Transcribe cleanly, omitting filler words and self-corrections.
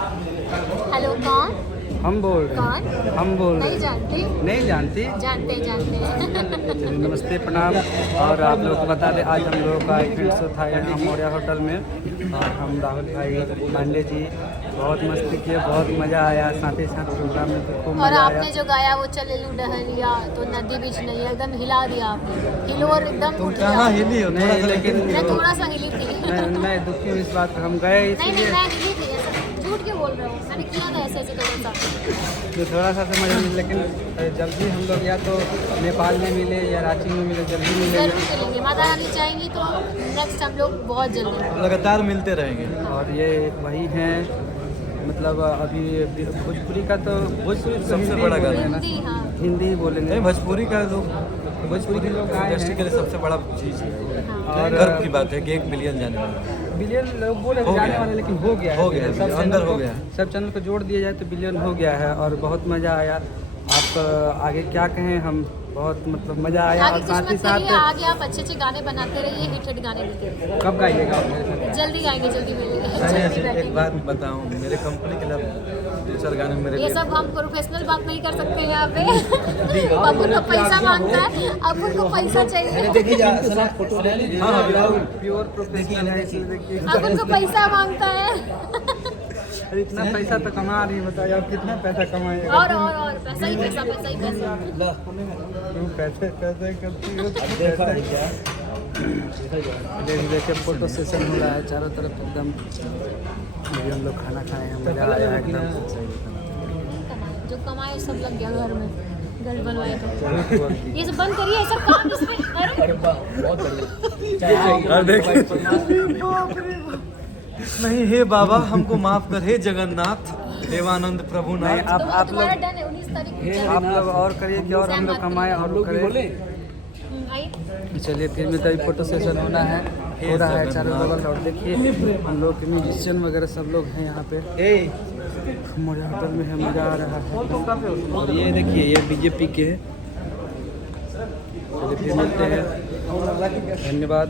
Hello कौन? हम बोल रहे कौन? हैं, हम बोल रहे नहीं हैं। जानती? नहीं जानती? जानते हैं। चलिए, नमस्ते प्रणाम। और आप लोगों को बता दें, आज हम लोगों का इवेंट शो था यहाँ मौर्या होटल में, और हम राहुल भाई पांडे जी बहुत मस्ती किए, बहुत मज़ा आया। साथ ही साथ प्रोग्राम में तो खूब और मज़ा आपने आया। जो गाया वो चले लू डहरिया, तो नदी बीच नहीं है, एकदम हिला दिया आपने। हिलोर एकदम उठ गया। कहाँ हिली हो? नहीं, लेकिन मैं थोड़ा सा हिली थी। मैं दुखी हूँ इस बात पर। हम गए नहीं इसीलिए मैं हिली थी, ऐसा झूठ क्यों बोल रहा हूँ? मैंने किया था ऐसे ऐसे थोड़ा सा। तो थोड़ा सा समझ नहीं, लेकिन जल्दी हम लोग या तो नेपाल में मिले या रांची में मिले, जल्दी मिलेंगे। जरूर चलेंगे, माता रानी चाहेंगी तो नेक्स्ट हम लोग बहुत जल्दी। लगातार मिलते रहेंगे। और ये वही हैं, मतलब अभी भोजपुरी का तो भोजपुरी तो सबसे हिंदी बड़ा बोलेंगे गाना। ना, हिंदी, हाँ। हिंदी ही बोलेंगे। नहीं, भोजपुरी का तो भोजपुरी लोग आए इंडस्ट्री के हैं, लिए सबसे बड़ा चीज़ है हाँ। और गर्व की बात है कि 1 बिलियन जाने वाला है। बिलियन लोग बोले हो जाने गया। वाले, लेकिन हो गया है। हो गया है, सब अंदर चैनल हो को- गया है। सब चैनल को जोड़ दिया जाए तो बिलियन हो गया है, और बहुत मज़ा आया। आप आगे क्या कहें, हम बहुत मतलब मज़ा आया। आगे और कुछ साथ ही मत करिए, साथ आगे आप अच्छे अच्छे गाने बनाते रहिए, हिट हिट गाने देते रहिए। कब गाइएगा आप मेरे साथ? जल्दी आएंगे, जल्दी मिलेंगे, मैंने जल्दी ऐसे एक बैठेंगे। बात बताऊं, मेरे कंपनी के लिए 2-4 गाने मेरे ये लिए सब हम प्रोफेशनल बात नहीं कर सकते हैं यहाँ पे। अब उनको पैसा मांगता है, अब उनको पैसा चाहिए। हाँ, प्योर प्रोफेशनल है, इसलिए देखिए। अब उनको पैसा मांगता है। अरे इतना पैसा तो कमा रही है, बताइए आप कितना पैसा कमाएगा? और पैसा ही पैसा, पैसा ही पैसा। तुम पैसे पैसे करती हो तो देखिए फोटो सेशन हो रहा है चारों तरफ एकदम। अभी हम लोग खाना खाए हैं, मज़ा आया है एकदम। जो कमाए सब लग गया घर में, घर बनवाए तो। ये सब बंद करिए, सब काम इसमें। अरे और देखिए नहीं, हे बाबा हमको माफ कर, हे जगन्नाथ देवानंद प्रभु नहीं, नाथ। आप तो तुम्हारा लोग डन है 19 तारीख आप लोग और करिए कि और हम लोग कमाएं और करें। आइए। चलिए, फिर में तभी फोटो सेशन होना है, हो रहा है चारों बगल। और देखिए हम लोग के म्यूजिशियन वगैरह सब लोग हैं यहाँ पे, मौर्या होटल में है, मज़ा आ रहा है। और ये देखिए, ये बीजेपी के हैं। चलिए फिर मिलते हैं, धन्यवाद।